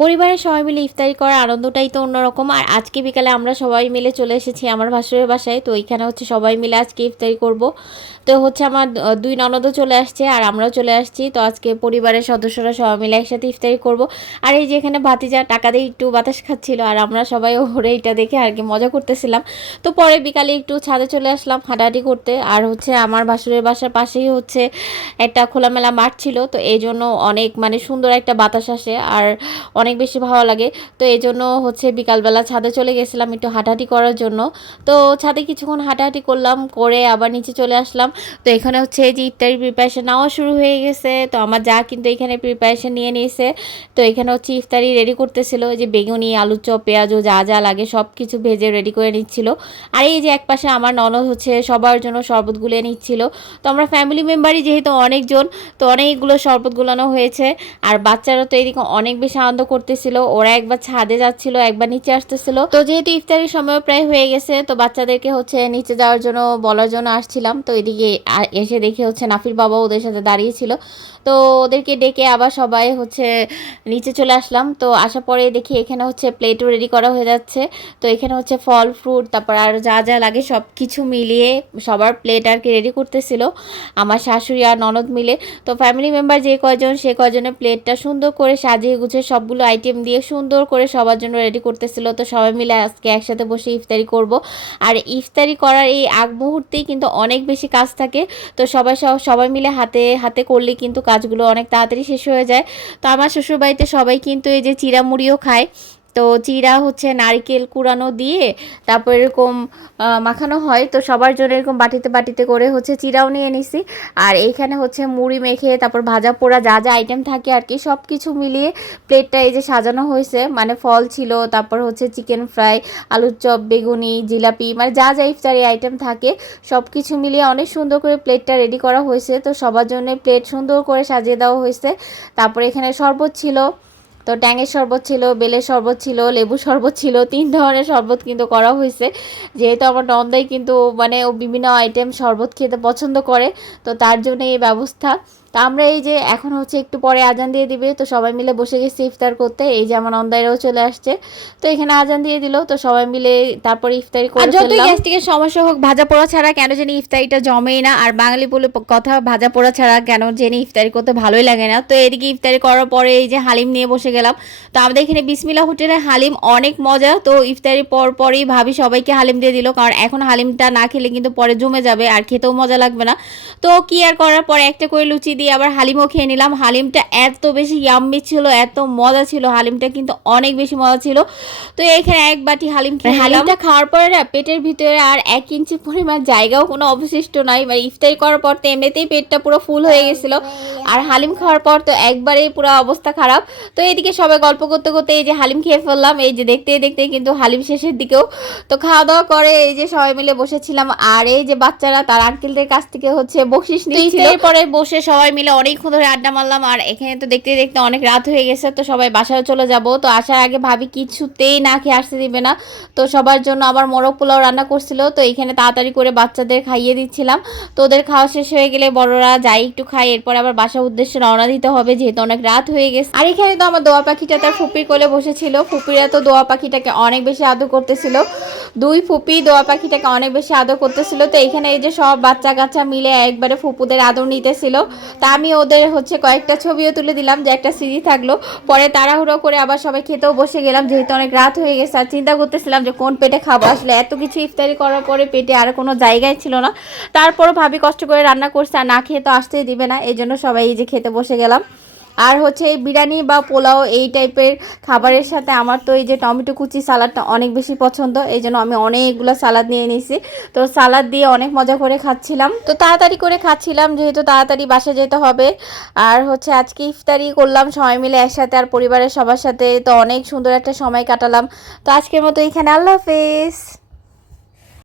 পরিবারের সবাই মিলে ইফতারি করার আনন্দটাই তো অন্যরকম। আর আজকে বিকালে আমরা সবাই মিলে চলে এসেছি আমার ভাসুরের বাসায়, তো ওইখানে হচ্ছে সবাই মিলে আজকে ইফতারি করব। তো হচ্ছে আমার দুই ননদও চলে আসছে আর আমরাও চলে আসছি। তো আজকে পরিবারের সদস্যরা সবাই মিলে একসাথে ইফতারি করব। আর এই যে এখানে ভাতিজা টাকা দিয়ে একটু বাতাস খাচ্ছিল আর আমরা সবাই ওরে এটা দেখে আর কি মজা করতেছিলাম। তো পরে বিকালে একটু ছাদে চলে আসলাম হাঁটাহাঁটি করতে। আর হচ্ছে আমার ভাসুরের বাসার পাশেই হচ্ছে একটা খোলামেলা মাঠ ছিল। তো এই জন্য অনেক মানে সুন্দর একটা বাতাস আসে। আর অনেক বেশি ভালো লাগে। তো এই জন্য হচ্ছে বিকালবেলা ছাদে চলে গেছিলাম একটু হাঁটাহাঁটি করার জন্য। তো ছাদে কিছুক্ষণ হাঁটাহাঁটি করলাম, করে আবার নিচে চলে আসলাম। তো এখানে হচ্ছে এই যে ইফতারি প্রিপারেশন নেওয়া শুরু হয়ে গেছে। তো আমার যা কিন্তু এখানে প্রিপারেশন নিয়ে নিয়েছে। তো এখানে হচ্ছে ইফতারি রেডি করতেছিল। যে বেগুনি, আলুর চপ, পেঁয়াজও যা যা লাগে সব কিছু ভেজে রেডি করে নিচ্ছিল। আর এই যে একপাশে আমার ননদ হচ্ছে সবার জন্য শরবত গুলিয়ে নিচ্ছিল। তো আমরা ফ্যামিলি মেম্বারই যেহেতু অনেকজন, তো অনেকগুলো শরবত গুলানো হয়েছে। আর বাচ্চারা তো এদিকে অনেক বেশি আনন্দ করতেছিল, ওরা একবার ছাদে যাচ্ছিল, একবার নিচে আসতেছিল। তো যেহেতু ইফতারের সময় প্রায় হয়ে গেছে, তো বাচ্চাদেরকে হচ্ছে নিচে যাওয়ার জন্য বলার জন্য আসছিলাম। তো এদিকে এসে দেখে হচ্ছে নাফির বাবা ওদের সাথে দাঁড়িয়েছিল তো ওদেরকে ডেকে আবার সবাই হচ্ছে নিচে চলে আসলাম। তো আসার পরে দেখি এখানে হচ্ছে প্লেটও রেডি করা হয়ে যাচ্ছে। তো এখানে হচ্ছে ফল ফ্রুট তারপর আর যা যা লাগে সব কিছু মিলিয়ে সবার প্লেট আর কি রেডি করতেছিল। আমার শাশুড়ি আর ননদ মিলে। তো ফ্যামিলি মেম্বার যে কয়জন, সে কয়জনের প্লেটটা সুন্দর করে সাজিয়ে গুছিয়ে সবগুলো আইটেম দিয়ে সুন্দর করে সবার জন্য রেডি করতেছিল। তো সবাই মিলে আজকে একসাথে বসে ইফতারি করব। আর ইফতারি করার এই আগ মুহূর্তেই কিন্তু অনেক বেশি কাজ থাকে। তো সবাই সব, সবাই মিলে হাতে হাতে করলে কিন্তু কাজগুলো অনেক তাড়াতাড়ি শেষ হয়ে যায়। তো আমার শ্বশুরবাড়িতে সবাই কিন্তু এই যে চিড়ামুড়িও খায়। তো চিরা হচ্ছে নারকেল কুড়ানো দিয়ে তারপর এরকম মাখানো হয়। তো সবার জন্য এরকম বাটিতে বাটিতে করে হচ্ছে চিরাও নিয়ে নিছি। আর এইখানে হচ্ছে মুড়ি মেখে, তারপর ভাজা পোড়া যা যা আইটেম থাকে আর কি সব কিছু মিলিয়ে প্লেটটা এই যে সাজানো হয়েছে। মানে ফল ছিল, তারপর হচ্ছে চিকেন ফ্রাই আলুর চপ, বেগুনি, জিলাপি মানে যা যা ইফতারি আইটেম থাকে সব কিছু মিলিয়ে অনেক সুন্দর করে প্লেটটা রেডি করা হয়েছে। তো সবার জন্য প্লেট সুন্দর করে সাজিয়ে দেওয়া হয়েছে। তারপর এখানে শরবত ছিল তো ট্যাঙের শরবত ছিল, বেলের শরবত ছিল লেবু শরবত ছিল, তিন ধরনের শরবত কিন্তু করা হয়েছে। যেহেতু আমার নন্দাই কিন্তু মানে ও বিভিন্ন আইটেম শরবত খেতে পছন্দ করে, তো তার জন্য এই ব্যবস্থা। তা আমরা এই যে এখন হচ্ছে একটু পরে আজান দিয়ে দিবে তো সবাই মিলে বসে গেছি ইফতার করতে। এই যে আমার নন্দাইরাও চলে আসছে। তো এখানে আজান দিয়ে দিল তো সবাই মিলে তারপরে ইফতারি করে যতই গ্যাস্ট্রিকের সমস্যা হোক ভাজা পোড়া ছাড়া কেন জানি ইফতারিটা জমেই না আর বাঙালি বলে কথা ভাজা পোড়া ছাড়া কেন জানি ইফতারি করতে ভালোই লাগে না। তো এদিকে ইফতারি করার পরে এই যে হালিম নিয়ে বসে গেলাম। তো আমাদের এখানে বিসমিল্লা হোটেলে হালিম অনেক মজা তো ইফতারির পর পরই ভাবি সবাইকে হালিম দিয়ে দিল কারণ এখন হালিমটা না খেলে কিন্তু পরে জমে যাবে আর খেতেও মজা লাগবে না। তো কি আর করার পরে একটা করে লুচি দিয়ে আবার হালিমও খেয়ে নিলাম। হালিমটা এত বেশি ইয়াম্মি ছিল এত মজা ছিল। হালিমটা কিন্তু অনেক বেশি মজা ছিল। তো এখানে এক বাটি হালিম খেয়ে হালিমটা খাওয়ার পরে না পেটের ভিতরে আর এক ইঞ্চি পরিমাণ জায়গাও কোনো অবশিষ্ট নাই। মানে ইফতারি করার পর তো এমনিতেই পেটটা পুরো ফুল হয়ে গেছিল। আর হালিম খাওয়ার পর তো একবারেই পুরো অবস্থা খারাপ। তো এইদিকে সবাই গল্প করতে করতে এই যে হালিম খেয়ে ফেললাম। এই যে দেখতে দেখতে কিন্তু হালিম শেষের দিকেও তো খাওয়া দাওয়া করে। এই যে সবাই মিলে বসেছিলাম। আর এই যে বাচ্চারা তার আঙ্কেলদের কাছ থেকে হচ্ছে বকশিস নিচ্ছিল পরে বসে সবাই মিলে অনেকক্ষণ ধরে আড্ডা মারলাম, আর এখানে তো দেখতে দেখতে অনেক রাত হয়ে গেছে, তো সবাই বাসায় চলে যাব। তো আসার আগে ভাবি কিছুতেই না খেয়ে আসতে দিবে না। তো সবার জন্য আবার মোরগ পোলাও রান্না করছিল, তো এখানে তাড়াতাড়ি করে বাচ্চাদের খাইয়ে দিচ্ছিলাম। তো ওদের খাওয়া শেষ হয়ে গেলে বড়রা যাই একটু খাই এরপর আবার বাসার উদ্দেশ্যে রওনা দিতে হবে, যেহেতু অনেক রাত হয়ে গেছে। আর এখানে তো আমার দোয়া পাখিটা তার ফুপির কোলে বসেছিল। ফুপিরা তো দোয়া পাখিটাকে অনেক বেশি আদর করতেছিল। দুই ফুপি দোয়া পাখিটাকে অনেক বেশি আদর করতেছিল। তো এখানে এই যে সব বাচ্চা কাচ্চা মিলে একবারে ফুপুদের আদর নিতেছিল। তা আমি ওদের হচ্ছে কয়েকটা ছবিও তুলে দিলাম যে একটা সিঁড়ি থাকল। পরে তাড়াহুড়ো করে আবার সবাই খেতেও বসে গেলাম, যেহেতু অনেক রাত হয়ে গেছে আর চিন্তা করতেছিলাম যে কোন পেটে খাব। আসলে এত কিছু ইফতারি করার পরে পেটে আর কোনো জায়গায় ছিল না। তারপরও ভাবি কষ্ট করে রান্না করছে আর না খেয়ে তো আসতেই দিবে না, এই জন্য সবাই এই যে খেতে বসে গেলাম। আর হচ্ছে এই বিরিয়ানি বা পোলাও এই টাইপের খাবারের সাথে আমার তো এই যে টমেটো কুচি সালাডটা অনেক বেশি পছন্দ, এই জন্য আমি অনেকগুলো সালাদ নিয়ে নিয়েছি তো সালাদ দিয়ে অনেক মজা করে খাচ্ছিলাম। তো তাড়াতাড়ি করে খাচ্ছিলাম, যেহেতু তাড়াতাড়ি বাসা যেতে হবে। আর হচ্ছে আজকে ইফতারি করলাম সবাই মিলে একসাথে আর পরিবারের সবার সাথে, তো অনেক সুন্দর একটা সময় কাটালাম। তো আজকের মতো এখানে, আল্লাহ হাফেজ।